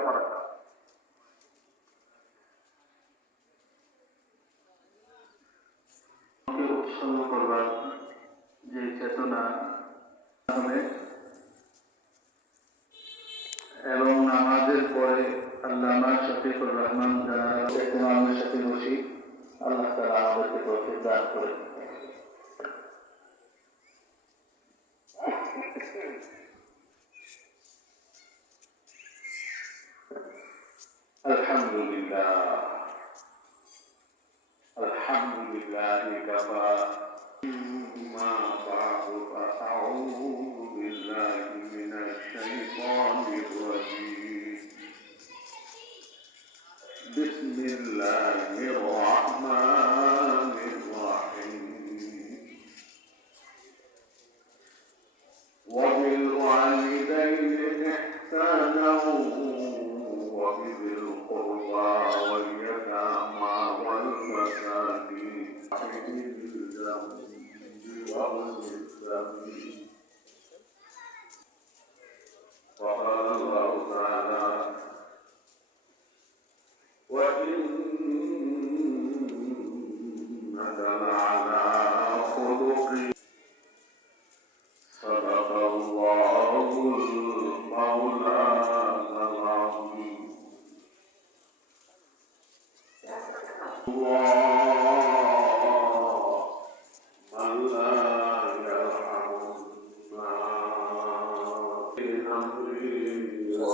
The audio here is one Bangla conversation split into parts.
লেখাপড়াটা আমাকে উৎসর্গ করবার যে চেতনা এবং নামাজের পরে আল্লামা শফিকুর রহমান যারা ইমামের সাথে বসি আল্লাহ তালা আমাদেরকে তৌফিক দান করে الحمد لله. الحمد لله كفى. ما بعد فأعوذ بالله من الشيطان الرجيم. بسم الله الرحمن الرحيم. وبالوالدين إحسانا وبذي القربى واليتامى والمساكين وابن السبيل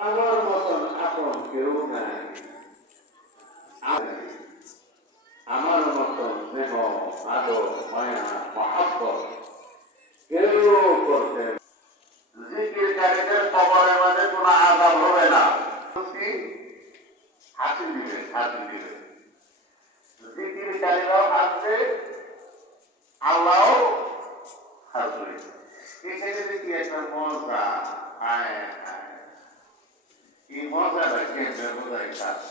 আমার মতন আপন কেউ নাই। আমার মতন স্নেহ, আদর, মায়া, মহাব্বত কেউ করতে জিকিরকারীদের কবরের মাঝে কোনো আজাব হবে না? হাসি দিবে হাসি দিবে। জিকিরকারীরাও হাসবে, আল্লাহও হাসবে। এখানে দেখি একটা মজা আয় ఈ మోసాలు వచ్చే జరుగుతాయి కాదు